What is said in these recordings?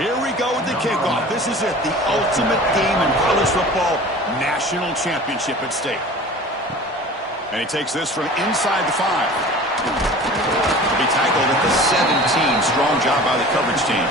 Here we go with the kickoff. This is it, the ultimate game in college football, national championship at stake. And he takes this from inside the 5. He'll be tackled at the 17. Strong job by the coverage team.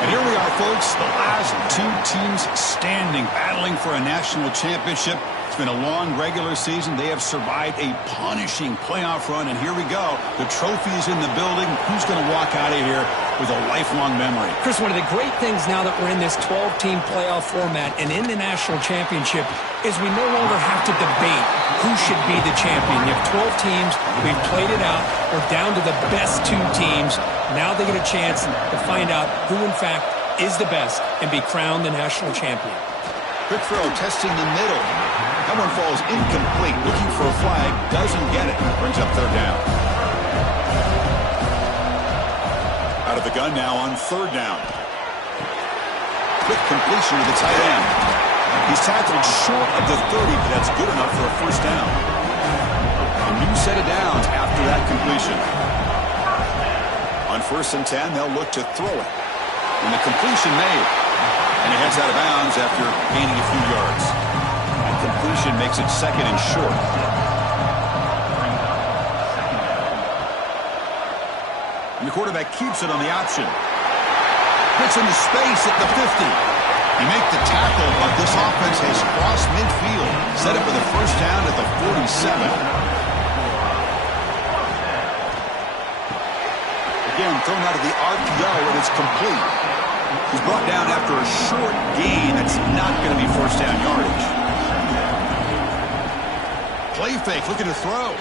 And here we are, folks, the last two teams standing, battling for a national championship. It's been a long regular season. They have survived a punishing playoff run, and here we go. The trophy is in the building. Who's going to walk out of here with a lifelong memory? Chris, one of the great things now that we're in this 12-team playoff format and in the national championship is we no longer have to debate who should be the champion. You have 12 teams. We've played it out. We're down to the best 2 teams. Now they get a chance to find out who, in fact, is the best and be crowned the national champion. Quick throw, testing the middle. That one falls incomplete. Looking for a flag. Doesn't get it. Brings up 3rd down. Out of the gun now on 3rd down. Quick completion to the tight end. He's tackled short of the 30, but that's good enough for a 1st down. A new set of downs after that completion. On 1st and 10, they'll look to throw it. And the completion made. And he heads out of bounds after gaining a few yards. And completion makes it 2nd and short. And the quarterback keeps it on the option. Gets into space at the 50. You make the tackle, but this offense has crossed midfield. Set up for the 1st down at the 47. Again, thrown out of the RPO, and it's complete. He's brought down after a short gain. That's not going to be 1st down yardage. Play fake, looking to throw.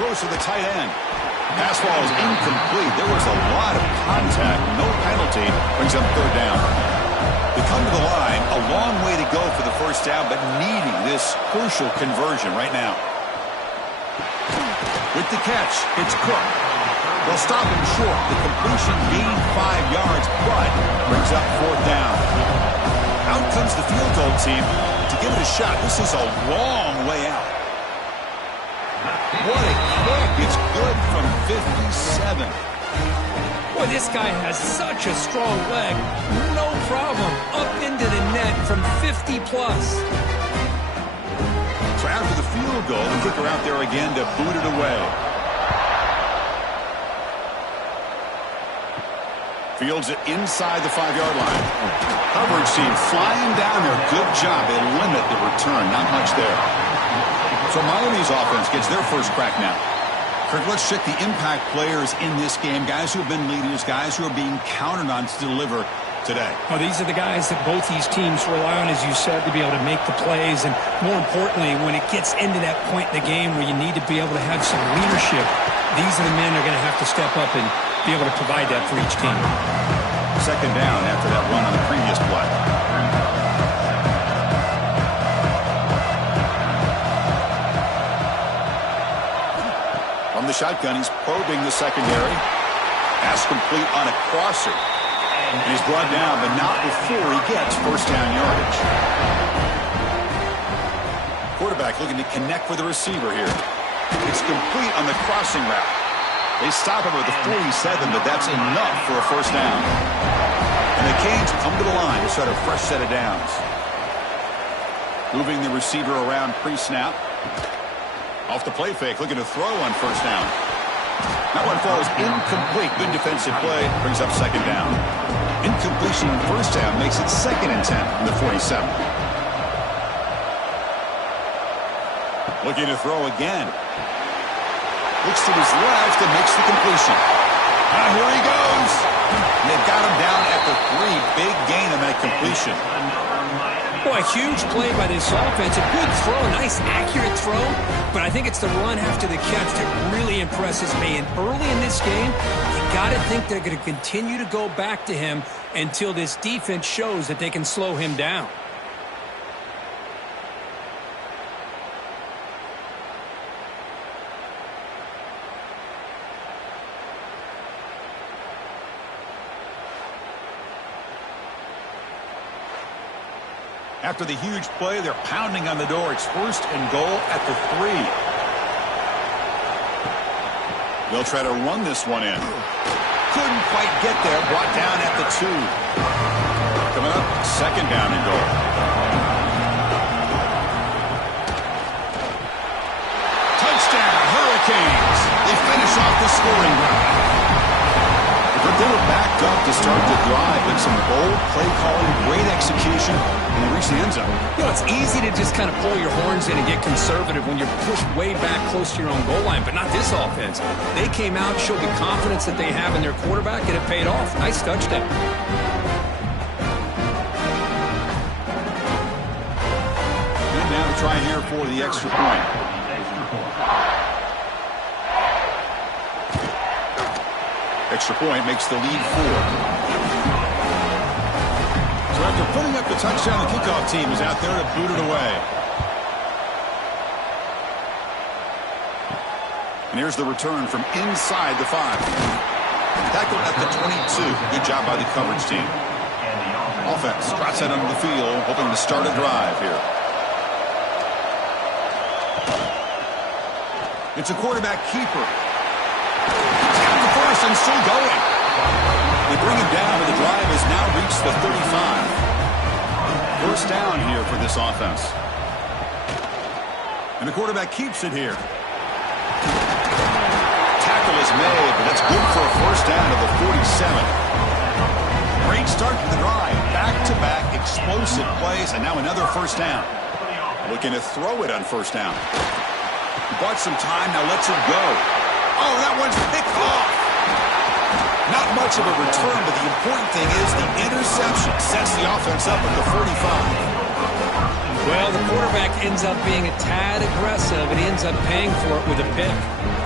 Throws to the tight end. Pass ball is incomplete. There was a lot of contact. No penalty. Brings up 3rd down. They come to the line. A long way to go for the 1st down, but needing this crucial conversion right now. With the catch, it's Cook. They'll stop him short. The completion gained 5 yards, but brings up 4th down. Out comes the field goal team to give it a shot. This is a long way out. What a kick. It's good from 57. Boy, this guy has such a strong leg. No problem. Up into the net from 50-plus. So after the field goal, the kicker out there again to boot it away. Fields it inside the 5-yard line. Coverage team flying down there. Good job. They limit the return. Not much there. So Miami's offense gets their first crack now. Kirk, let's check the impact players in this game. Guys who have been leaders, guys who are being counted on to deliver today. Well, these are the guys that both these teams rely on, as you said, to be able to make the plays. And more importantly, when it gets into that point in the game where you need to be able to have some leadership, these are the men that are going to have to step up and be able to provide that for each team. 2nd down after that run on the previous play. From the shotgun, he's probing the secondary. Pass complete on a crosser. And he's brought down, but not before he gets 1st down yardage. Quarterback looking to connect with the receiver here. It's complete on the crossing route. They stop him at the 47, but that's enough for a 1st down. And the Canes come to the line to start a fresh set of downs. Moving the receiver around pre-snap. Off the play fake, looking to throw on 1st down. That one falls incomplete. Good defensive play. Brings up 2nd down. Incompletion 1st down makes it 2nd and 10 from the 47. Looking to throw again. Looks to his left and makes the completion. Here he goes. And they've got him down at the 3. Big gain on that completion. Boy, a huge play by this offense. A good throw, a nice accurate throw. But I think it's the run after the catch that really impresses me. And early in this game, you got to think they're going to continue to go back to him until this defense shows that they can slow him down. After the huge play, they're pounding on the door. It's 1st and goal at the 3. They'll try to run this one in. Couldn't quite get there. Brought down at the 2. Coming up, second down and goal. Touchdown, Hurricanes. They finish off the scoring drive. But they were backed up to start the drive, but some bold play calling, great execution, and they reached the end zone. You know, it's easy to just kind of pull your horns in and get conservative when you're pushed way back close to your own goal line, but not this offense. They came out, showed the confidence that they have in their quarterback, and it paid off. Nice touchdown. And now to try here for the extra point. Extra point makes the lead 4. So after putting up the touchdown, the kickoff team is out there to boot it away. And here's the return from inside the 5. Tackled at the 22. Good job by the coverage team. Offense trots out onto the field, hoping to start a drive here. It's a quarterback keeper. And still going. They bring him down, but the drive has now reached the 35. First down here for this offense. And the quarterback keeps it here. Tackle is made, but that's good for a first down to the 47. Great start to the drive. Back-to-back explosive plays, and now another first down. Looking to throw it on first down. He bought some time, now lets it go. Oh, that one's picked off. Not much of a return, but the important thing is the interception sets the offense up at the 45. Well, the quarterback ends up being a tad aggressive, and he ends up paying for it with a pick.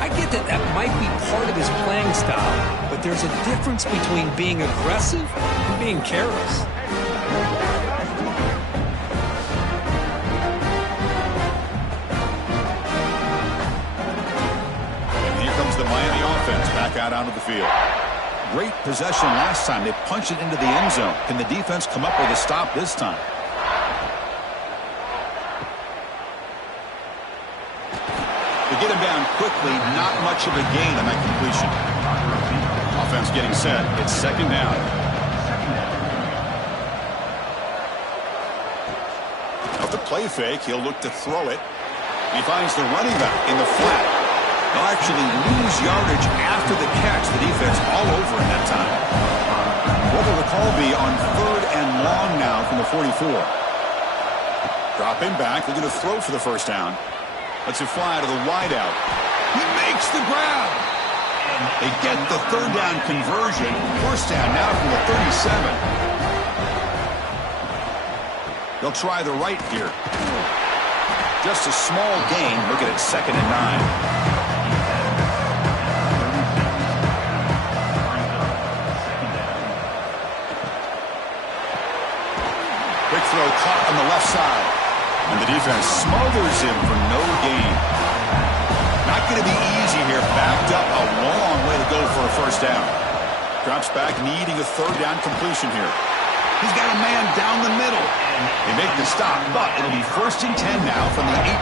I get that that might be part of his playing style, but there's a difference between being aggressive and being careless. And here comes the Miami offense back out onto the field. Great possession last time. They punched it into the end zone. Can the defense come up with a stop this time? They get him down quickly. Not much of a gain on that completion. Offense getting set. It's second down. Of the play fake, he'll look to throw it. He finds the running back in the flat. They'll actually lose yardage after the catch. The defense all over in that time. What will the call be on 3rd and long now from the 44? Dropping back, looking to throw for the first down. Lets it fly to the wideout. He makes the grab. They get the 3rd down conversion. First down now from the 37. They'll try the right here. Just a small gain. Look at it, 2nd and 9. Throw caught on the left side. And the defense smothers him for no gain. Not going to be easy here. Backed up a long way to go for a first down. Drops back, needing a 3rd down completion here. He's got a man down the middle. They make the stop, but it'll be 1st and 10 now from the 18.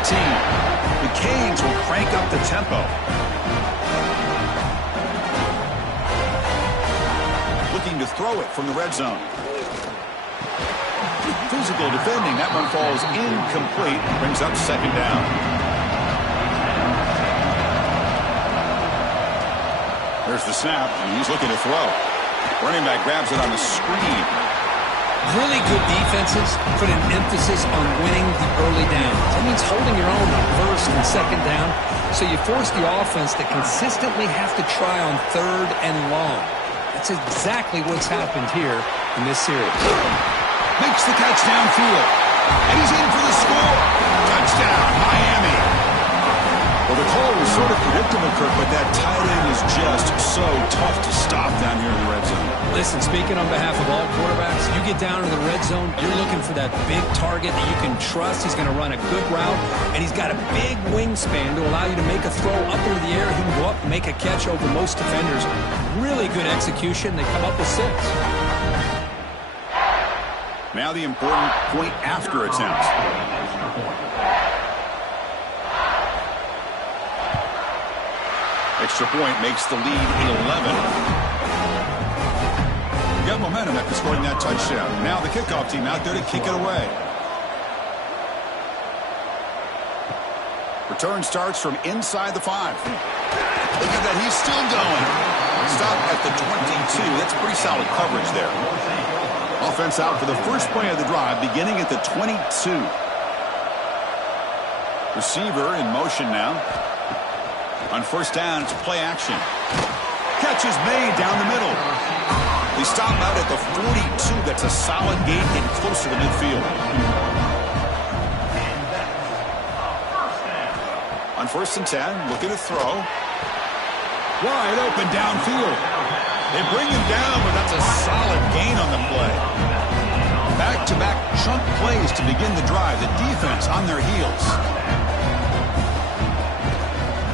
The Canes will crank up the tempo. Looking to throw it from the red zone. Physical defending. That one falls incomplete. Brings up second down. There's the snap, and he's looking to throw. Running back grabs it on the screen. Really good defenses put an emphasis on winning the early downs. That means holding your own on 1st and 2nd down. So you force the offense to consistently have to try on 3rd and long. That's exactly what's happened here in this series. Makes the catch downfield. And he's in for the score. Touchdown, Miami. Well, the call was sort of predictable, Kirk, but that tight end is just so tough to stop down here in the red zone. Listen, speaking on behalf of all quarterbacks, you get down in the red zone, you're looking for that big target that you can trust. He's going to run a good route, and he's got a big wingspan to allow you to make a throw up into the air. He can go up and make a catch over most defenders. Really good execution. They come up with 6. Now the important point after attempt. Extra point makes the lead 11. Got momentum after scoring that touchdown. Now the kickoff team out there to kick it away. Return starts from inside the 5. Look at that, he's still going. Stop at the 22. That's pretty solid coverage there. Offense out for the first play of the drive, beginning at the 22. Receiver in motion now. On first down, it's play action. Catch is made down the middle. They stop out at the 42. That's a solid gain, getting closer to midfield. On first and 10, looking to throw. Wide open downfield. They bring him down, but that's a solid gain on the play. Back-to-back chunk plays to begin the drive. The defense on their heels.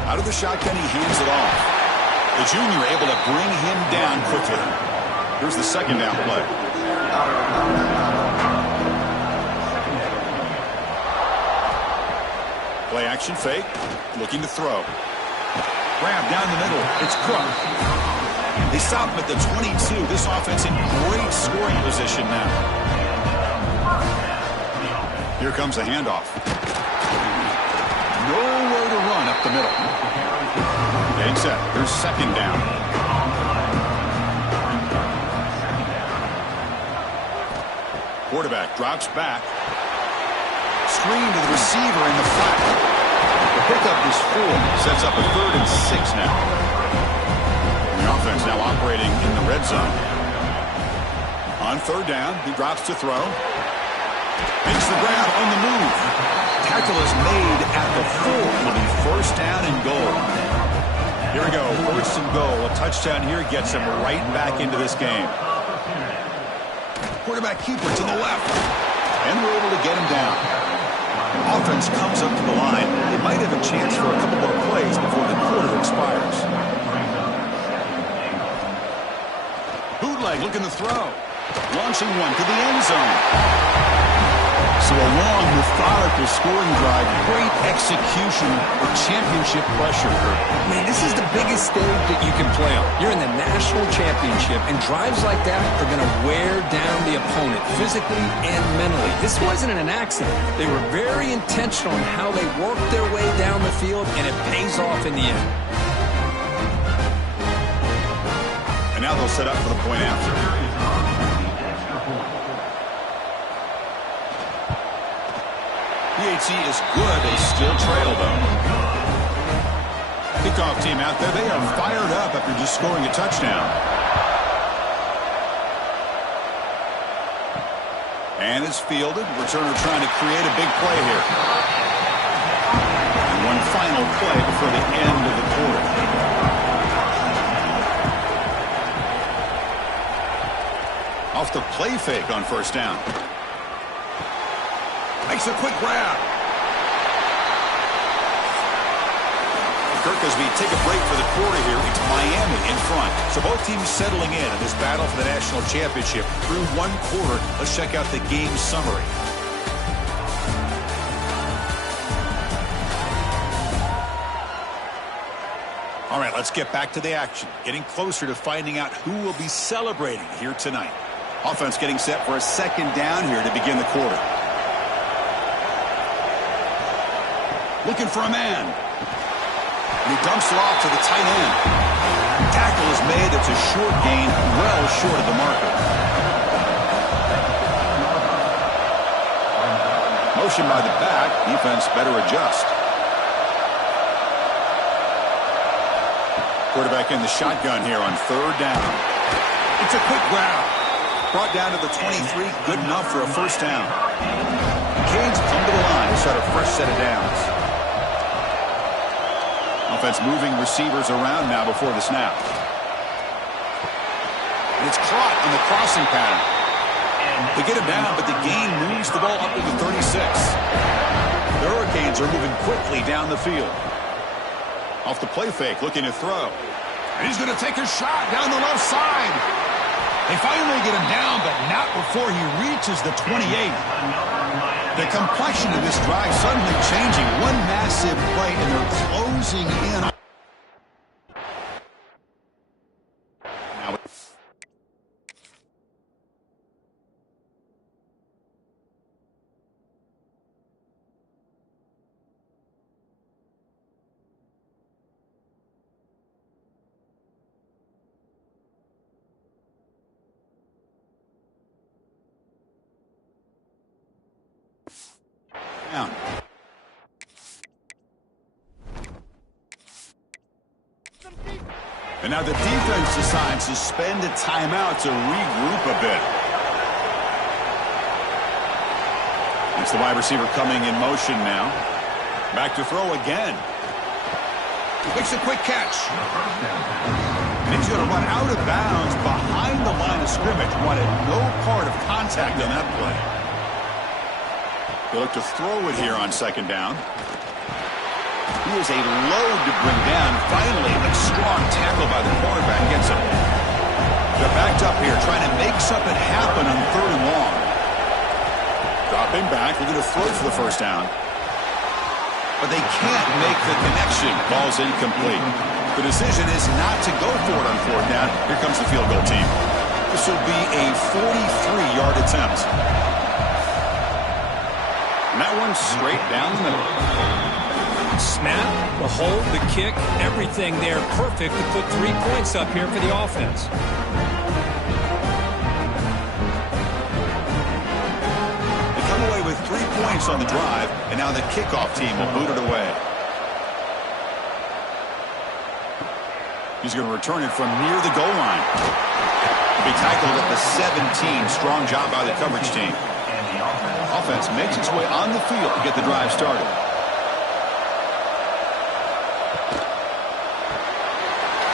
Out of the shotgun, he hands it off. The junior able to bring him down quickly. Here's the second down play. Play action fake. Looking to throw. Grab down the middle. It's Cook. They stop him at the 22. This offense in great scoring position now. Here comes the handoff. Nowhere to run up the middle. Getting set. Here's second down. Quarterback drops back. Screen to the receiver in the flat. The pickup is 4. Sets up a 3rd and 6 now. The offense now operating in the red zone. On third down, he drops to throw. Makes the grab on the move. Tackle is made at the 4. It'll be first down and goal. Here we go, first and goal. A touchdown here gets him right back into this game. Quarterback keeper to the left. And we're able to get him down. Offense comes up to the line. They might have a chance for a couple more plays before the quarter expires. Bootleg looking to throw. Launching one to the end zone. So a long, methodical scoring drive. Great execution with championship pressure. Man, this is the biggest stage that you can play on. You're in the national championship, and drives like that are going to wear down the opponent physically and mentally. This wasn't an accident. They were very intentional in how they worked their way down the field, and it pays off in the end. And now they'll set up for the point after. PHC is good. They still trail, though. Kickoff team out there. They are fired up after just scoring a touchdown. And it's fielded. Returner trying to create a big play here. And one final play before the end of the quarter. Off the play fake on first down. Makes a quick grab. Kirk, as we take a break for the quarter here, it's Miami in front. So both teams settling in this battle for the national championship through one quarter. Let's check out the game summary. All right, let's get back to the action. Getting closer to finding out who will be celebrating here tonight. Offense getting set for a second down here to begin the quarter. Looking for a man. And he dumps it off to the tight end. Tackle is made. It's a short gain, well short of the marker. Motion by the back. Defense better adjust. Quarterback in the shotgun here on third down. It's a quick grab. Brought down to the 23. Good enough for a first down. Canes come to the line to start a fresh set of downs. Offense moving receivers around now before the snap. And it's caught on the crossing pattern. They get him down, but the gain moves the ball up to the 36. The Hurricanes are moving quickly down the field. Off the play fake, looking to throw. And he's going to take a shot down the left side. They finally get him down, but not before he reaches the 28. The complexion of this drive suddenly changing. One massive play, and they're closing in. down. And now the defense decides to spend a timeout to regroup a bit. It's the wide receiver coming in motion now. Back to throw again. Makes a quick catch. And he's going to run out of bounds behind the line of scrimmage. Wanted no part of contact on that play. They look to throw it here on second down. He is a load to bring down. Finally, a strong tackle by the quarterback gets him. They're backed up here trying to make something happen on third and long. Dropping back, they're going to throw for the first down. But they can't make the connection. Ball's incomplete. The decision is not to go for it on fourth down. Here comes the field goal team. This will be a 43-yard attempt. And that one's straight down the middle. Snap, the hold, the kick, everything there perfect to put 3 points up here for the offense. They come away with 3 points on the drive, and now the kickoff team will boot it away. He's going to return it from near the goal line. Be tackled at the 17. Strong job by the coverage team. Offense makes its way on the field to get the drive started.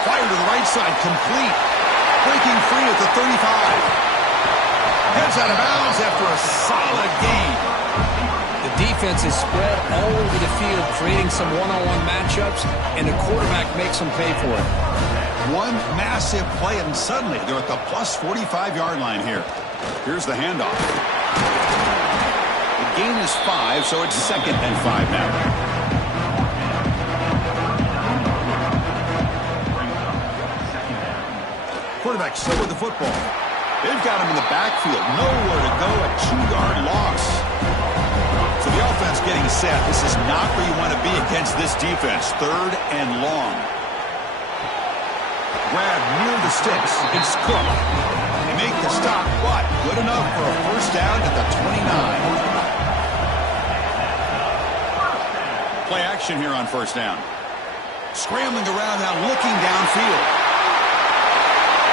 Fire to the right side, complete. Breaking free at the 35. Heads out of bounds after a solid gain. The defense is spread all over the field, creating some one-on-one matchups, and the quarterback makes them pay for it. One massive play, and suddenly they're at the plus 45-yard line here. Here's the handoff. The gain is 5, so it's 2nd and 5 now. Quarterback still with the football. They've got him in the backfield. Nowhere to go. A 2-yard loss. So the offense getting set. This is not where you want to be against this defense. 3rd and long. Grab near the sticks. It's Cook. They make the stop, but good enough for a first down at the 29. Play action here on first down. Scrambling around now, looking downfield.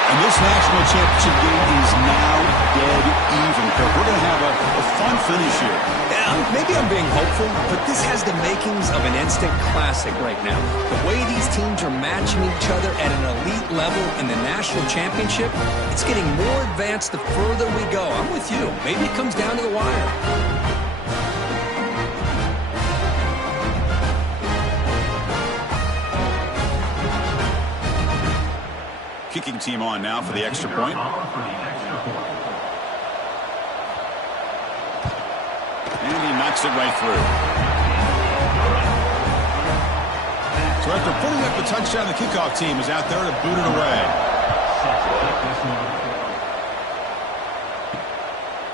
And this national championship game is now dead even, Kirk. We're going to have a fun finish here. Yeah, maybe I'm being hopeful, but this has the makings of an instant classic right now. The way these teams are matching each other at an elite level in the national championship, it's getting more advanced the further we go. I'm with you. Maybe it comes down to the wire. Kicking team on now for the extra point. And he knocks it right through. So after putting up the touchdown, the kickoff team is out there to boot it away.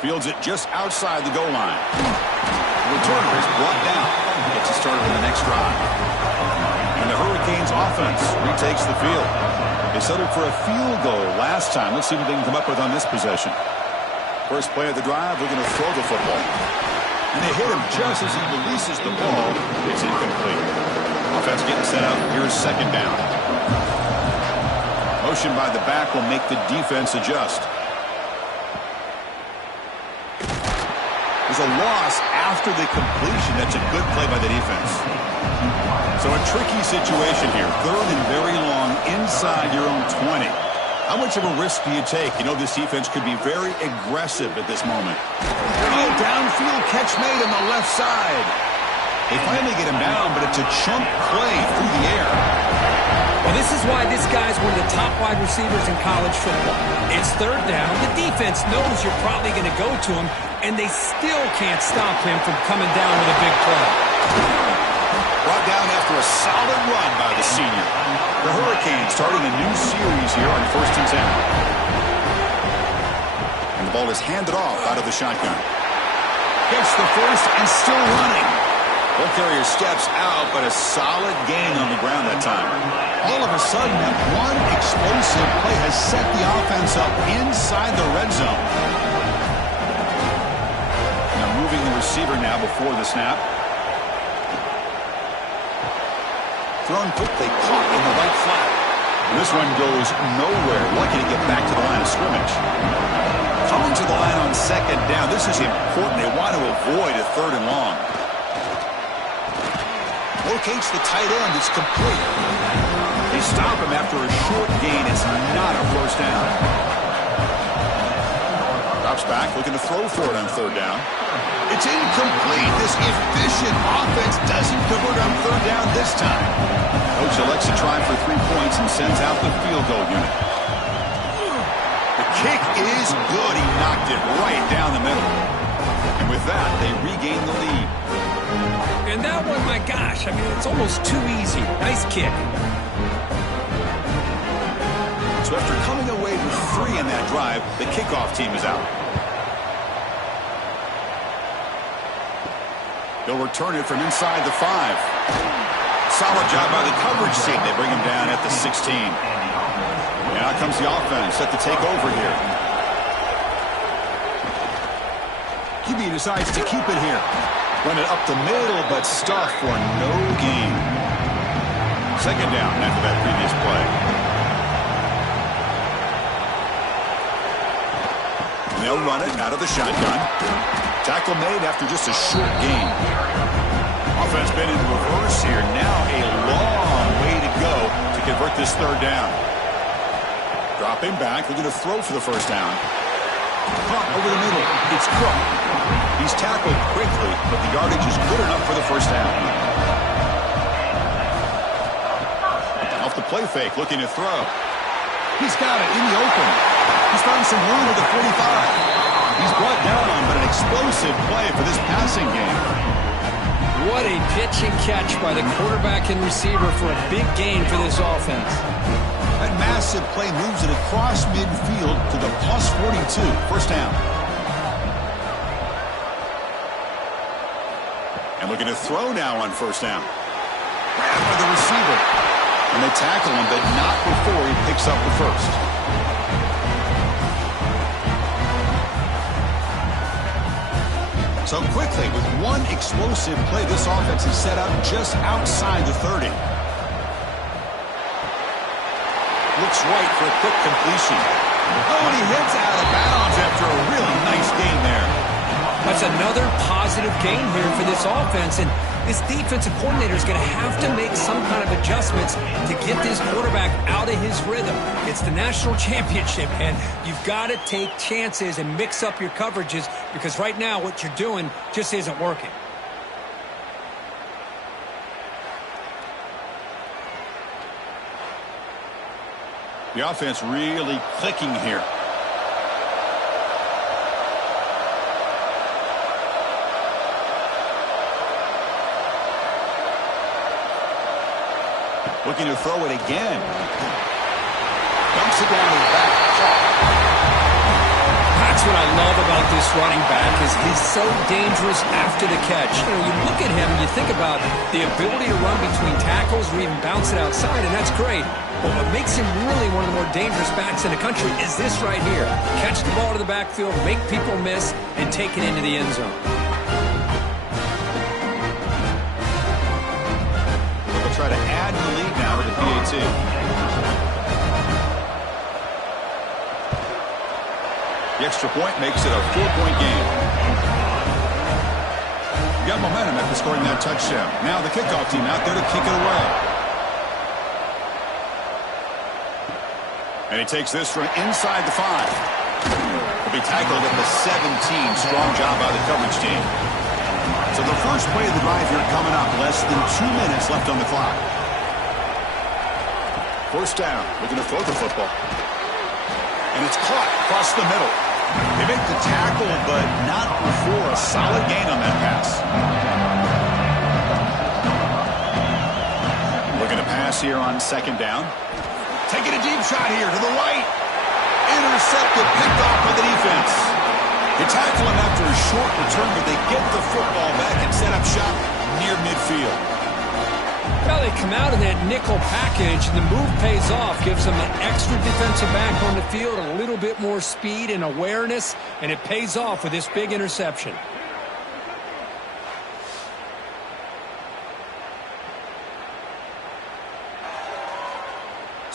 Fields it just outside the goal line. The returner is brought down. Gets it started on the next drive. And the Hurricanes offense retakes the field. They settled for a field goal last time. Let's see what they can come up with on this possession. First play of the drive, we're going to throw the football. And they hit him just as he releases the ball. It's incomplete. Offense getting set up. Here's second down. Motion by the back will make the defense adjust. There's a loss after the completion. That's a good play by the defense. So a tricky situation here. 3rd and very long inside your own 20. How much of a risk do you take? You know this defense could be very aggressive at this moment. Oh, downfield catch made on the left side. They finally get him down, but it's a chunk play through the air. Well, this is why this guy's one of the top wide receivers in college football. It's 3rd down. The defense knows you're probably going to go to him, and they still can't stop him from coming down with a big play. Brought down after a solid run by the senior. The Hurricanes starting a new series here on 1st and 10. And the ball is handed off out of the shotgun. Gets the first and still running. Ball carrier steps out, but a solid gain on the ground that time. All of a sudden, that one explosive play has set the offense up inside the red zone. Now moving the receiver now before the snap. Thrown quickly, caught in the right flat. And this one goes nowhere. Lucky to get back to the line of scrimmage. Coming to the line on second down. This is important. They want to avoid a 3rd and long. Locates the tight end. It's complete. They stop him after a short gain. It's not a first down. Drops back, looking to throw for it on 3rd down. It's incomplete. This efficient offense doesn't convert on 3rd down this time. Coach elects to try for 3 points and sends out the field goal unit. The kick is good. He knocked it right down the middle. And with that, they regain the lead. And that one, my gosh, I mean, it's almost too easy. Nice kick. So after coming away with 3 in that drive, the kickoff team is out. They'll return it from inside the 5. Solid job by the coverage team. They bring him down at the 16. And out comes the offense set to take over here. QB decides to keep it here. Run it up the middle, but stuff for no gain. 2nd down after that previous play. They'll run it out of the shotgun. Tackle made after just a short gain. Offense been in reverse here. Now a long way to go to convert this 3rd down. Dropping back. They're going to throw for the 1st down. Caught over the middle. It's Cook. He's tackled quickly, but the yardage is good enough for the 1st down. Off the play fake, looking to throw. He's got it in the open. He's found some room at the 45. He's brought down, but an explosive play for this passing game. What a pitch and catch by the quarterback and receiver for a big gain for this offense. That massive play moves it across midfield to the plus 42. 1st down. And looking to throw now on 1st down. Grabbed by the receiver. And they tackle him, but not before he picks up the 1st. So quickly, with one explosive play, this offense is set up just outside the 30. Looks right for a quick completion. Oh, and he heads out of bounds after a really nice gain there. That's another positive gain here for this offense, and this defensive coordinator is going to have to make some kind of adjustments to get this quarterback out of his rhythm. It's the national championship, and you've got to take chances and mix up your coverages because right now what you're doing just isn't working. The offense really clicking here. Looking to throw it again. Dumps it down his back. That's what I love about this running back is he's so dangerous after the catch. You know, you look at him and you think about the ability to run between tackles or even bounce it outside, and that's great. But what makes him really one of the more dangerous backs in the country is this right here. Catch the ball to the backfield, make people miss, and take it into the end zone. They'll try to add the lead now to the PAT. The extra point makes it a 4-point game. You got momentum after scoring that touchdown. Now the kickoff team out there to kick it away. And he takes this from inside the 5. He'll be tackled at the 17. Strong job by the coverage team. So the first play of the drive here coming up. Less than 2 minutes left on the clock. 1st down. Looking to throw the football. And it's caught across the middle. They make the tackle, but not before a solid gain on that pass. Looking to pass here on 2nd down. Taking a deep shot here to the right. Intercepted, picked off by the defense. They tackle him after a short return, but they get the football back and set up shop near midfield. Well, they come out of that nickel package, and the move pays off, gives them an extra defensive back on the field, a little bit more speed and awareness, and it pays off with this big interception.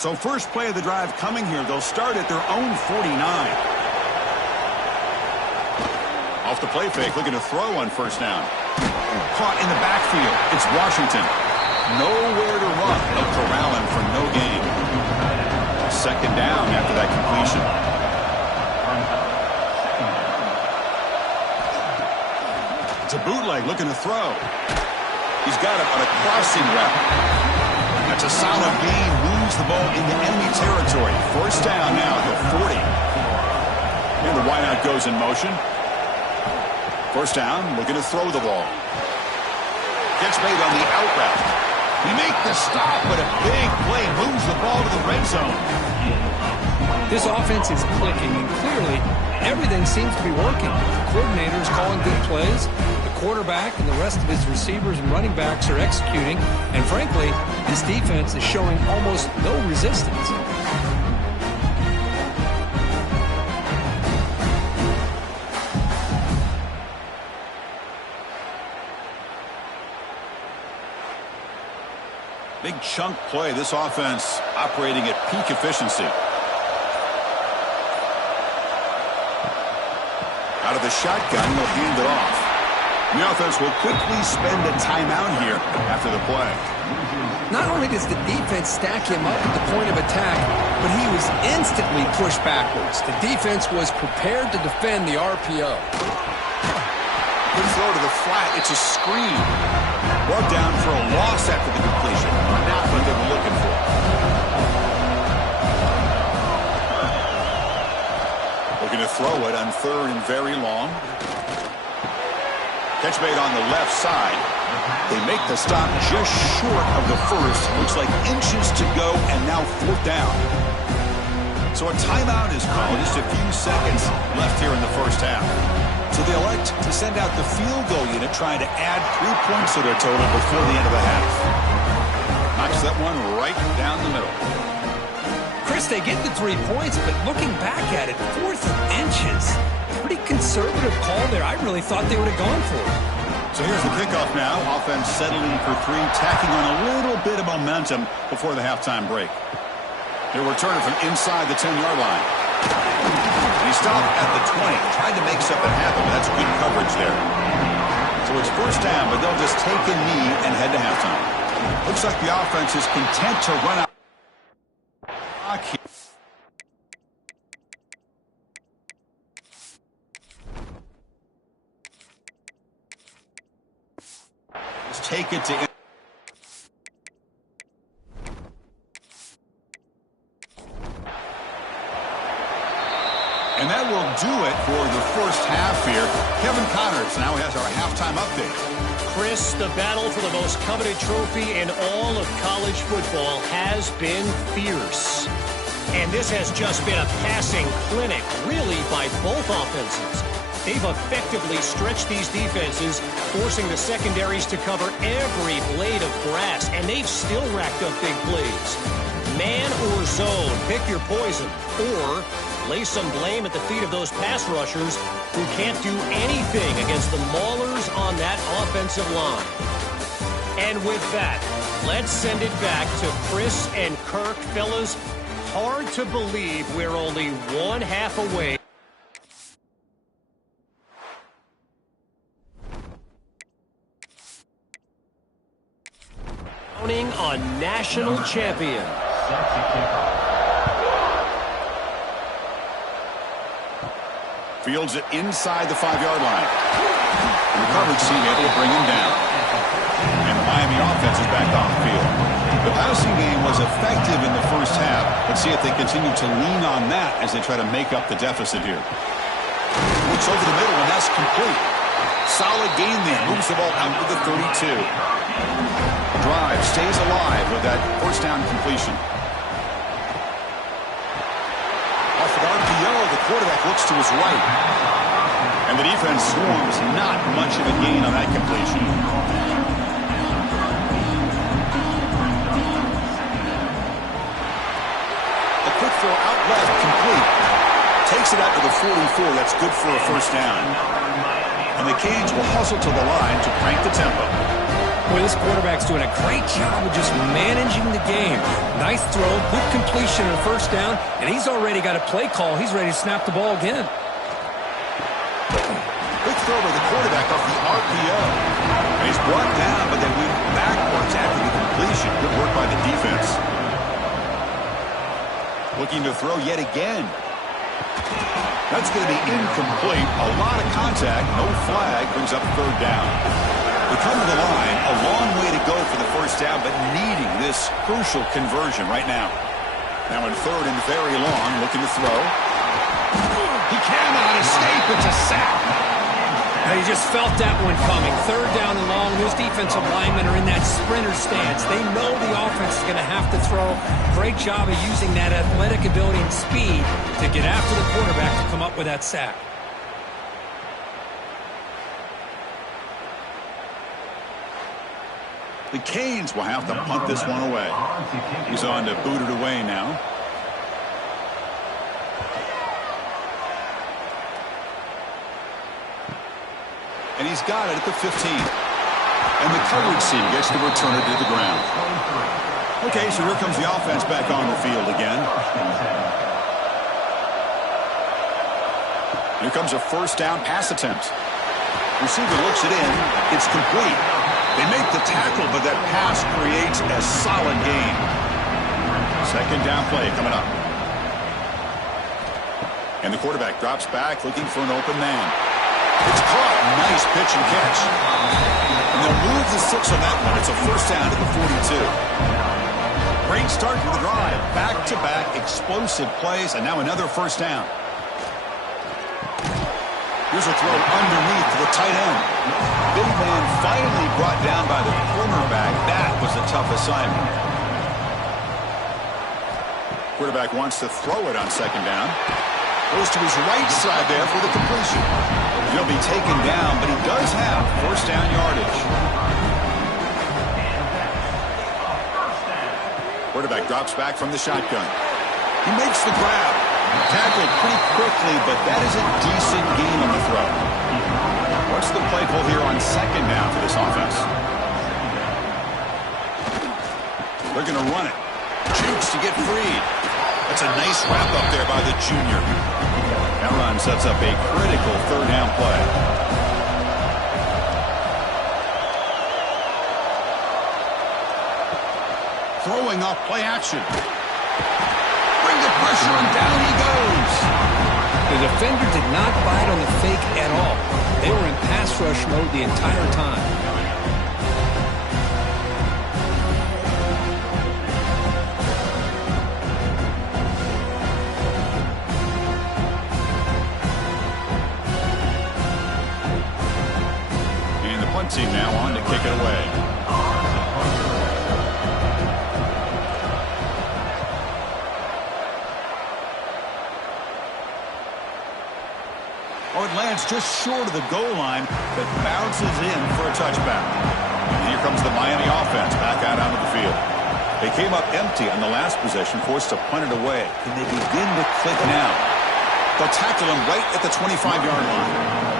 So first play of the drive coming here. They'll start at their own 49. Off the play fake, looking to throw on first down. Caught in the backfield. It's Washington. Nowhere to run. They'll corral him for no gain. Second down after that completion. It's a bootleg looking to throw. He's got it on a crossing route. That's a solid gain. Moves the ball into enemy territory. First down now at the 40. And the wideout goes in motion. First down, looking to throw the ball. Gets made on the out route. We make the stop, but a big play moves the ball to the red zone. This offense is clicking, and clearly everything seems to be working. The coordinator's calling good plays. The quarterback and the rest of his receivers and running backs are executing. And frankly, this defense is showing almost no resistance. Big chunk play. This offense operating at peak efficiency. Out of the shotgun, he'll hand it off. The offense will quickly spend a timeout here after the play. Not only does the defense stack him up at the point of attack, but he was instantly pushed backwards. The defense was prepared to defend the RPO. Good throw to the flat. It's a screen. Brought down for a loss after the completion. Not what they were looking for. Looking to throw it on third and very long. Catch made on the left side. They make the stop just short of the first. Looks like inches to go, and now fourth down. So a timeout is called. Just a few seconds left here in the first half. So they elect to send out the field goal unit, trying to add 3 points to their total before the end of the half. Knocks that one right down the middle. Chris, they get the 3 points, but looking back at it, fourth and inches. Pretty conservative call there. I really thought they would have gone for it. So here's the kickoff now. Offense settling for three, tacking on a little bit of momentum before the halftime break. They'll return it from inside the 10-yard line. He stopped at the 20. Tried to make something happen, but that's good coverage there. So it's first down, but they'll just take a knee and head to halftime. Looks like the offense is content to run out. Let's take it to... And that will do it for the first half here. Kevin Connors now has our halftime update. Chris, the battle for the most coveted trophy in all of college football has been fierce. And this has just been a passing clinic, really, by both offenses. They've effectively stretched these defenses, forcing the secondaries to cover every blade of grass, and they've still racked up big plays. Man or zone, pick your poison, or lay some blame at the feet of those pass rushers who can't do anything against the maulers on that offensive line. And with that, let's send it back to Chris and Kirk. Fellas, hard to believe we're only one half away. Counting on national champion. Fields it inside the 5-yard line. And the coverage team able to bring him down. And the Miami offense is back on the field. The passing game was effective in the first half. Let's see if they continue to lean on that as they try to make up the deficit here. Looks over the middle, and that's complete. Solid gain there. Moves the ball out to the 32. Drive stays alive with that first down completion. Off an RPO, the quarterback looks to his right. And the defense swarms not much of a gain on that completion. A quick throw out left, complete. Takes it out to the 44. That's good for a first down. And the Canes will hustle to the line to crank the tempo. Boy, this quarterback's doing a great job of just managing the game. Nice throw, good completion on first down, and he's already got a play call. He's ready to snap the ball again. Quick throw by the quarterback off the RPO. And he's brought down, but then went backwards after the completion. Good work by the defense. Looking to throw yet again. That's going to be incomplete. A lot of contact. No flag. Brings up third down. They come to the line. A long way to go for the first down, but needing this crucial conversion right now. Now in third and very long. Looking to throw. He cannot escape. It's a sack. Now, you just felt that one coming. Third down and long. Those defensive linemen are in that sprinter stance. They know the offense is going to have to throw. Great job of using that athletic ability and speed to get after the quarterback to come up with that sack. The Canes will have to punt this one away. He's on to boot it away now. And he's got it at the 15. And the coverage team gets to return it to the ground. Okay, so here comes the offense back on the field again. Here comes a first down pass attempt. Receiver looks it in. It's complete. They make the tackle, but that pass creates a solid gain. Second down play coming up. And the quarterback drops back looking for an open man. It's caught. Nice pitch and catch. And they'll move the 6 on that one. It's a first down to the 42. Great start to the drive. Back-to-back explosive plays, and now another first down. Here's a throw underneath to the tight end. Big man finally brought down by the cornerback. That was a tough assignment. Quarterback wants to throw it on second down. Goes to his right side there for the completion. He'll be taken down, but he does have first down yardage. Quarterback drops back from the shotgun. He makes the grab. Tackled pretty quickly, but that is a decent gain on the throw. What's the play call here on second down for this offense? They're going to run it. Jukes to get freed. That's a nice wrap up there by the junior. That run sets up a critical third down play. Throwing off play action. Bring the pressure and down he goes. The defender did not bite on the fake at all. They were in pass rush mode the entire time. Team now on to kick it away. Oh, it lands just short of the goal line, but bounces in for a touchback. And here comes the Miami offense back out onto the field. They came up empty on the last possession, forced to punt it away. Can they begin to click now? They'll tackle him right at the 25-yard line.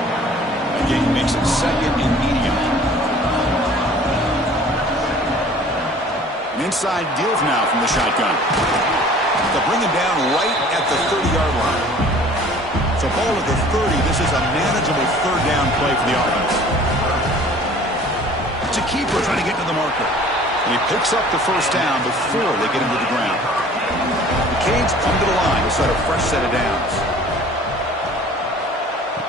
Again, makes it second and medium. An inside deal now from the shotgun. They'll bring him down right at the 30-yard line. So ball at the 30. This is a manageable third down play for the offense. It's a keeper trying to get to the marker. And he picks up the first down before they get him to the ground. The Canes come to the line to set a fresh set of downs.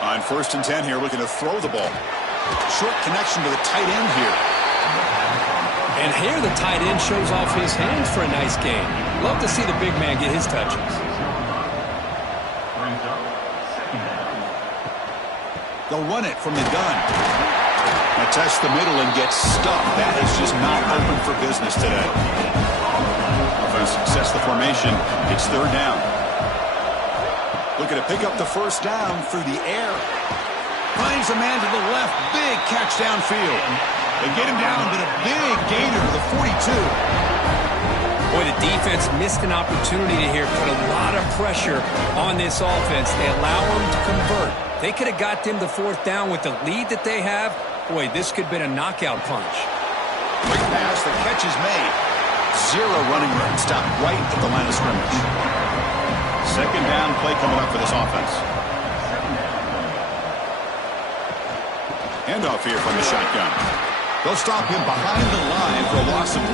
On first and 10 here, looking to throw the ball. Short connection to the tight end here. And here the tight end shows off his hands for a nice gain. Love to see the big man get his touches. They'll run it from the gun. Now test the middle and get stuffed. That is just not open for business today. Offense sets the formation. It's third down. Looking to pick up the first down through the air. Finds a man to the left. Big catch downfield. They get him down, but a big gainer to the 42. Boy, the defense missed an opportunity here. Put a lot of pressure on this offense. They allow them to convert. They could have got them the fourth down with the lead that they have. Boy, this could have been a knockout punch. Quick pass. The catch is made. Zero running room. Stopped right at the line of scrimmage. Second down play coming up for this offense. Handoff here from the shotgun. They'll stop him behind the line for a loss of 1.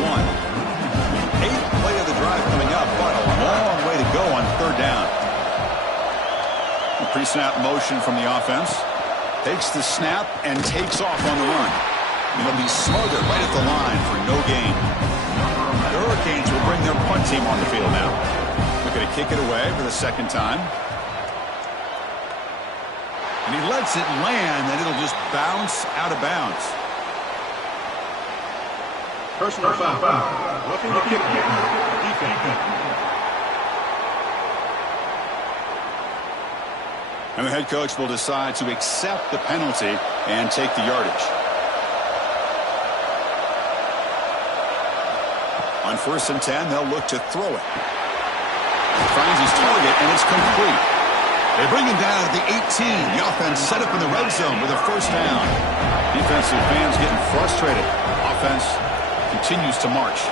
8th play of the drive coming up, but a long way to go on third down. Pre-snap motion from the offense. Takes the snap and takes off on the run. It'll be smothered right at the line for no gain. The Hurricanes will bring their punt team on the field now. Looking to kick it away for the second time. And he lets it land, and it'll just bounce out of bounds. Personal foul. Roughing the kick. Defense. And the head coach will decide to accept the penalty and take the yardage. On 1st and 10, they'll look to throw it. Finds his target, and it's complete. They bring him down at the 18. The offense set up in the red zone with a first down. Defensive fans getting frustrated. Offense continues to march.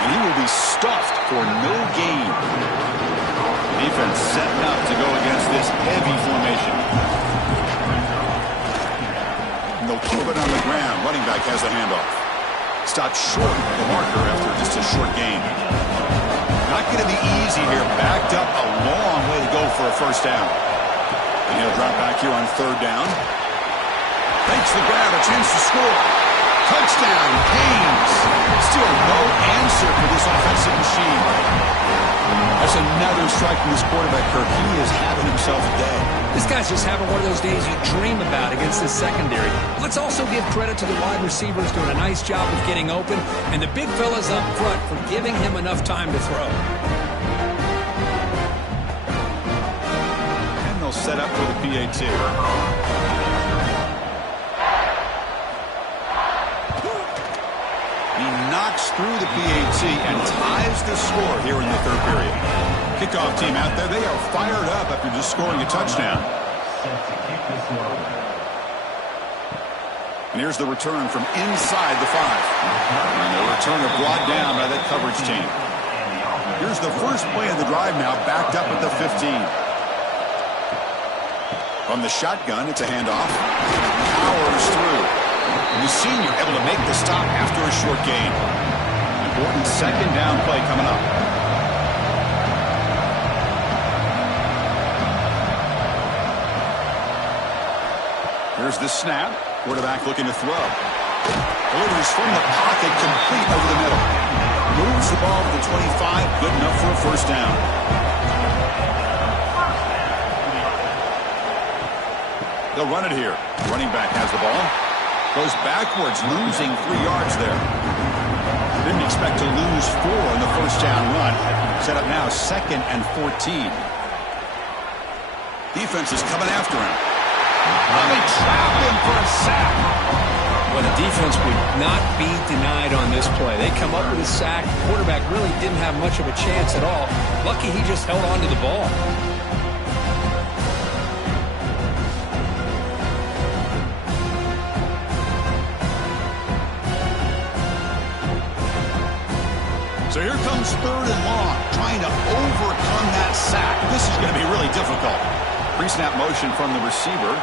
And he will be stuffed for no gain. Defense setting up to go against this heavy formation. And they'll keep it on the ground. Running back has the handoff. Stopped short of the marker after just a short gain. Not going to be easy here. Backed up a long way to go for a first down. And he'll drop back here on third down. Makes the grab, a chance to score. Touchdown, Canes. Still no answer for this offensive machine. That's another strike from this quarterback, Kirk. He is having himself a day. This guy's just having one of those days you dream about against this secondary. Let's also give credit to the wide receivers doing a nice job of getting open, and the big fellas up front for giving him enough time to throw. And they'll set up for the PAT. He knocks through the PAT and ties the score here in the third period. Kickoff team out there, they are fired up after just scoring a touchdown. And here's the return from inside the 5. And the returner brought down by that coverage team. Here's the first play of the drive now, backed up at the 15. From the shotgun, it's a handoff. Powers through. And the senior able to make the stop after a short gain. Important second down play coming up. Here's the snap. Quarterback looking to throw. Delivers from the pocket, complete over the middle. Moves the ball to the 25, good enough for a first down. They'll run it here. Running back has the ball. Goes backwards, losing 3 yards there. Didn't expect to lose 4 in the first down run. Set up now 2nd and 14. Defense is coming after him. They trap him for a sack. Well, the defense would not be denied on this play. They come up with a sack. The quarterback really didn't have much of a chance at all. Lucky he just held on to the ball. So here comes 3rd and long, trying to overcome that sack. This is going to be really difficult. Pre-snap motion from the receiver.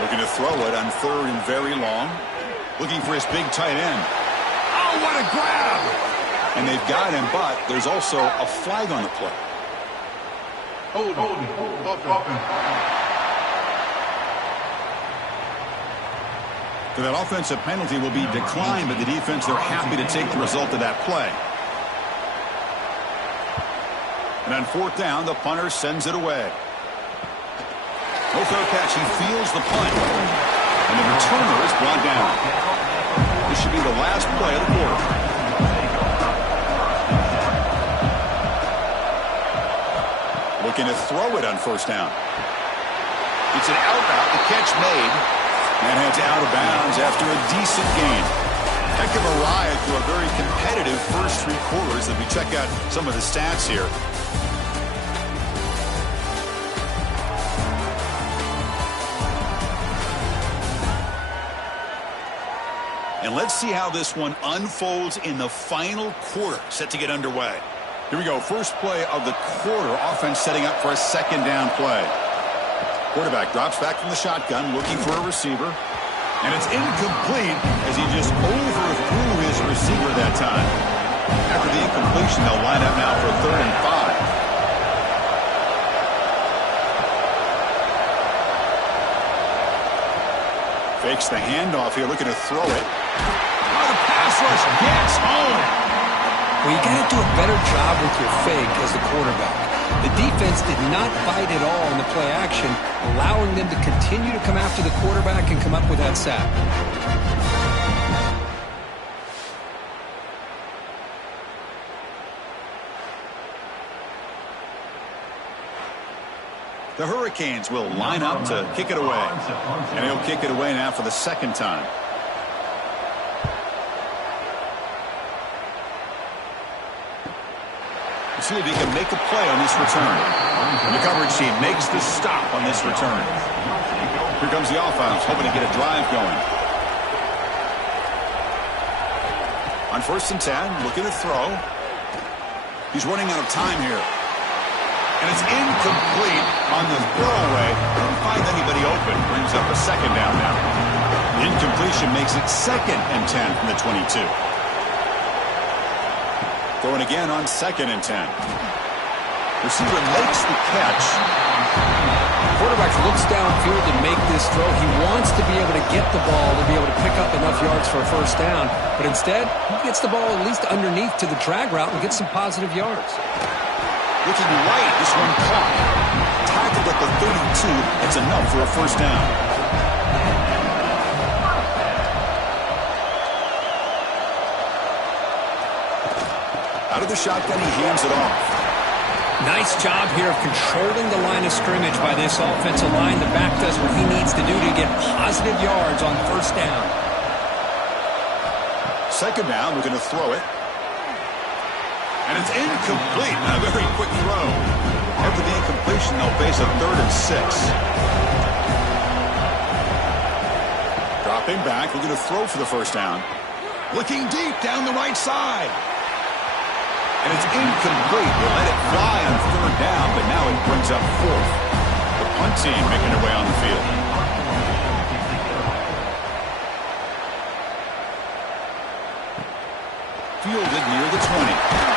Looking to throw it on 3rd and very long. Looking for his big tight end. Oh, what a grab! And they've got him, but there's also a flag on the play. Hold on. So that offensive penalty will be declined, but the defense, they're happy to take the result of that play. And on 4th down, the punter sends it away. No fair catch. He feels the punt. And the returner is brought down. This should be the last play of the quarter. Looking to throw it on 1st down. It's an out route. The catch made. And heads out of bounds after a decent gain. Heck of a ride through a very competitive first 3 quarters as we check out some of the stats here. And let's see how this one unfolds in the final quarter, set to get underway. Here we go. First play of the quarter. Offense setting up for a second down play. Quarterback drops back from the shotgun, looking for a receiver. And it's incomplete as he just overthrew his receiver that time. After the incompletion, they'll line up now for a 3rd and 5. Fakes the handoff here, looking to throw it. Oh, the pass rush gets home. Well, you got to do a better job with your fake as the quarterback. The defense did not bite at all in the play action, allowing them to continue to come after the quarterback and come up with that sack. The Hurricanes will line up to kick it away. And he'll kick it away now for the second time. See if he can make a play on this return. And the coverage team makes the stop on this return. Here comes the offense, hoping to get a drive going. On 1st and 10, looking to throw. He's running out of time here. And it's incomplete on the throwaway. Didn't find anybody open. Brings up a second down now. The incompletion makes it 2nd and 10 from the 22. Throwing again on 2nd and 10. Receiver makes the catch. Quarterback looks downfield to make this throw. He wants to be able to get the ball to be able to pick up enough yards for a 1st down. But instead, he gets the ball at least underneath to the drag route and gets some positive yards. Looking right, this one caught. Tackled at the 32. It's enough for a 1st down. Out of the shotgun, he hands it off. Nice job here of controlling the line of scrimmage by this offensive line. The back does what he needs to do to get positive yards on 1st down. 2nd down, we're going to throw it. And it's incomplete. A very quick throw. After the incompletion, they'll face a 3rd and 6. Dropping back, we're going to throw for the 1st down. Looking deep down the right side. And it's incomplete. They let it fly on 3rd down, but now it brings up 4th. The punt team making their way on the field. Fielded near the 20.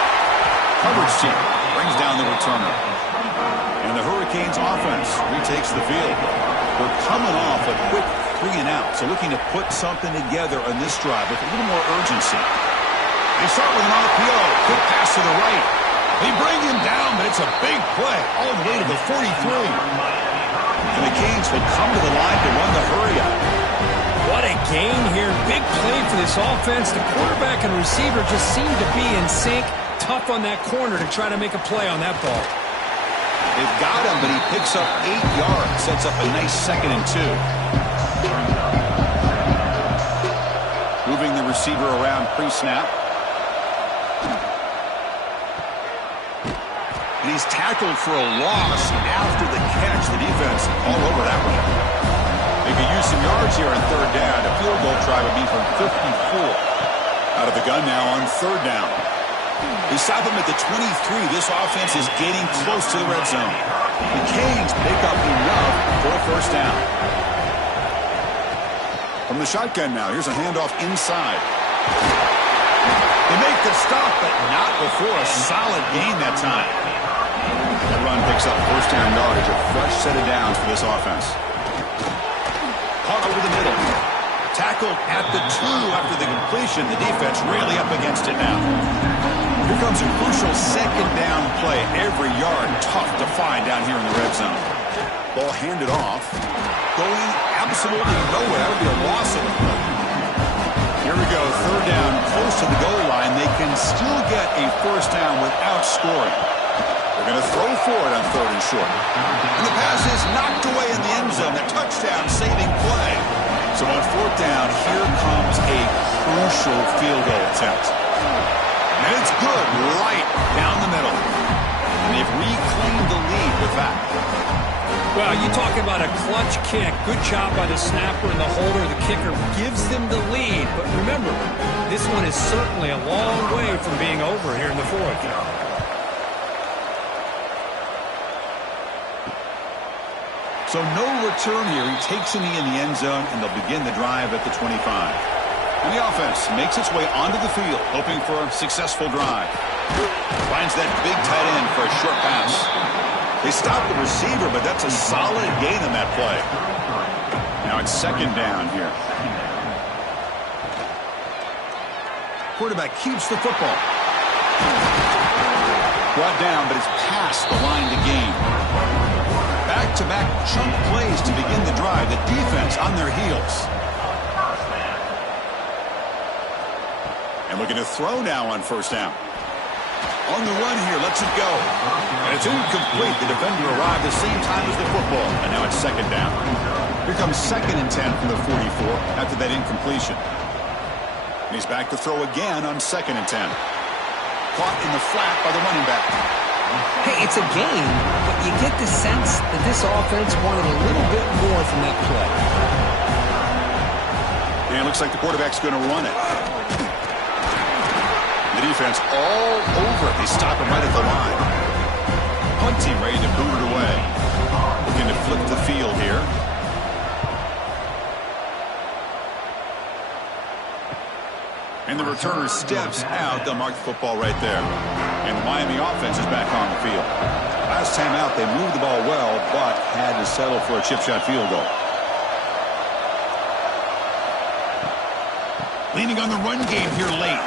Coverage team brings down the returner. And the Hurricanes offense retakes the field. They're coming off a quick 3 and out, so looking to put something together on this drive with a little more urgency. They start with an RPO. Quick pass to the right. They bring him down, but it's a big play all the way to the 43. And the Canes will come to the line to run the hurry up. What a gain here. Big play for this offense. The quarterback and receiver just seem to be in sync. Tough on that corner to try to make a play on that ball. They've got him, but he picks up 8 yards. Sets up a nice 2nd and 2. Moving the receiver around pre-snap. And he's tackled for a loss after the catch. The defense all over that one. They could use some yards here on 3rd down. A field goal try would be from 54. Out of the gun now on 3rd down. They stop him at the 23. This offense is getting close to the red zone. The Canes pick up enough for a 1st down. From the shotgun now, here's a handoff inside. They make the stop, but not before a solid gain that time. That run picks up 1st down yardage, a fresh set of downs for this offense. Caught over the middle. Tackled at the 2 after the completion. The defense really up against it now. Here comes a crucial 2nd down play. Every yard tough to find down here in the red zone. Ball handed off. Going absolutely nowhere. That would be a loss of a play. Here we go. 3rd down, close to the goal line. They can still get a 1st down without scoring. They're going to throw for it on 3rd and short. And the pass is knocked away in the end zone. A touchdown-saving play. So on 4th down, here comes a crucial field goal attempt. And it's good right down the middle. And they've reclaimed the lead with that. Well, you talk about a clutch kick. Good job by the snapper and the holder. The kicker gives them the lead. But remember, this one is certainly a long way from being over here in the fourth. So no return here. He takes a knee in the end zone, and they'll begin the drive at the 25. And the offense makes its way onto the field, hoping for a successful drive. Finds that big tight end for a short pass. They stop the receiver, but that's a solid gain on that play. Now it's second down here. Quarterback keeps the football. Brought down, but it's past the line to gain. Back-to-back chunk plays to begin the drive. The defense on their heels. And looking to throw now on first down. On the run here, lets it go. And it's incomplete. The defender arrived the same time as the football. And now it's second down. Here comes 2nd and 10 from the 44 after that incompletion. And he's back to throw again on 2nd and 10. Caught in the flat by the running back. Hey, it's a game, but you get the sense that this offense wanted a little bit more from that play. And it looks like the quarterback's going to run it. The defense all over it. They stop him right at the line. Punt team ready to boot it away. Looking to flip the field here. And the returner steps out. They'll mark the football right there. And the Miami offense is back on the field. Last time out, they moved the ball well, but had to settle for a chip shot field goal. Leaning on the run game here late.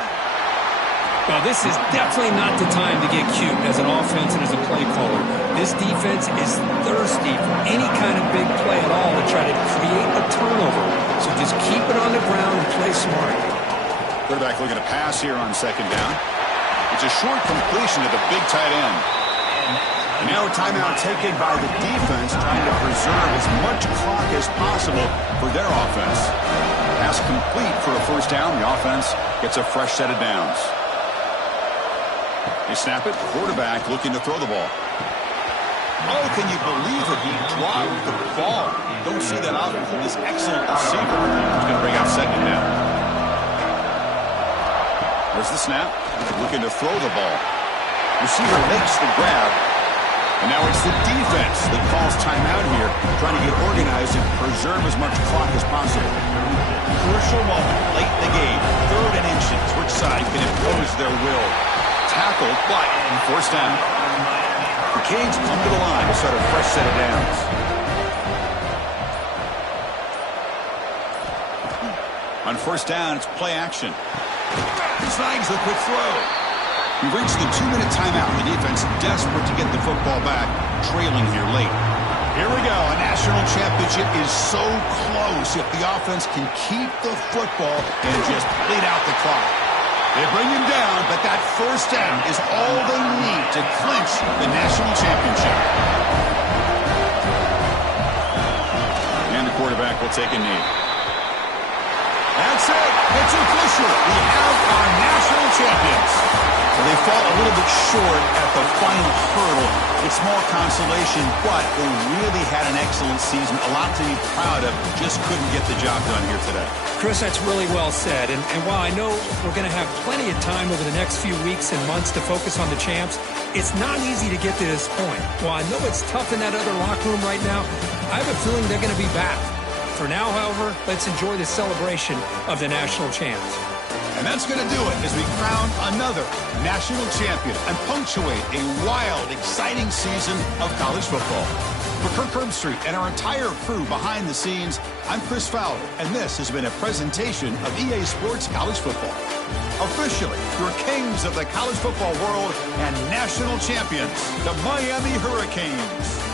Well, this is definitely not the time to get cute as an offense and as a play caller. This defense is thirsty for any kind of big play at all to try to create a turnover. So just keep it on the ground and play smart. Quarterback looking to pass here on second down. It's a short completion to the big tight end. And now a timeout taken by the defense, trying to preserve as much clock as possible for their offense. Pass complete for a first down. The offense gets a fresh set of downs. They snap it. Quarterback looking to throw the ball. Oh, can you believe it? He dropped the ball. Don't see that often from this excellent receiver. He's going to bring out second down. There's the snap. Looking to throw the ball. Receiver makes the grab. And now it's the defense that calls timeout here, trying to get organized and preserve as much clock as possible. Crucial moment late in the game. 3rd and inches. Which side can impose their will? Tackled, but forced down. The Canes come to the line to start a fresh set of downs. On first down, it's play action. Snags the quick throw. We've reached the 2-minute timeout. The defense desperate to get the football back, trailing here late. Here we go. A national championship is so close if the offense can keep the football and just bleed out the clock. They bring him down, but that first down is all they need to clinch the national championship. And the quarterback will take a knee. That's it. It's official. We have our national champions. They fall a little bit short at the final hurdle. It's small consolation, but they really had an excellent season. A lot to be proud of. Just couldn't get the job done here today. Chris, that's really well said. And while I know we're going to have plenty of time over the next few weeks and months to focus on the champs, it's not easy to get to this point. While I know it's tough in that other locker room right now, I have a feeling they're going to be back. For now, however, let's enjoy the celebration of the national champs. And that's going to do it as we crown another national champion and punctuate a wild, exciting season of college football. For Kirk Herbstreit and our entire crew behind the scenes, I'm Chris Fowler, and this has been a presentation of EA Sports College Football. Officially, your kings of the college football world and national champions, the Miami Hurricanes.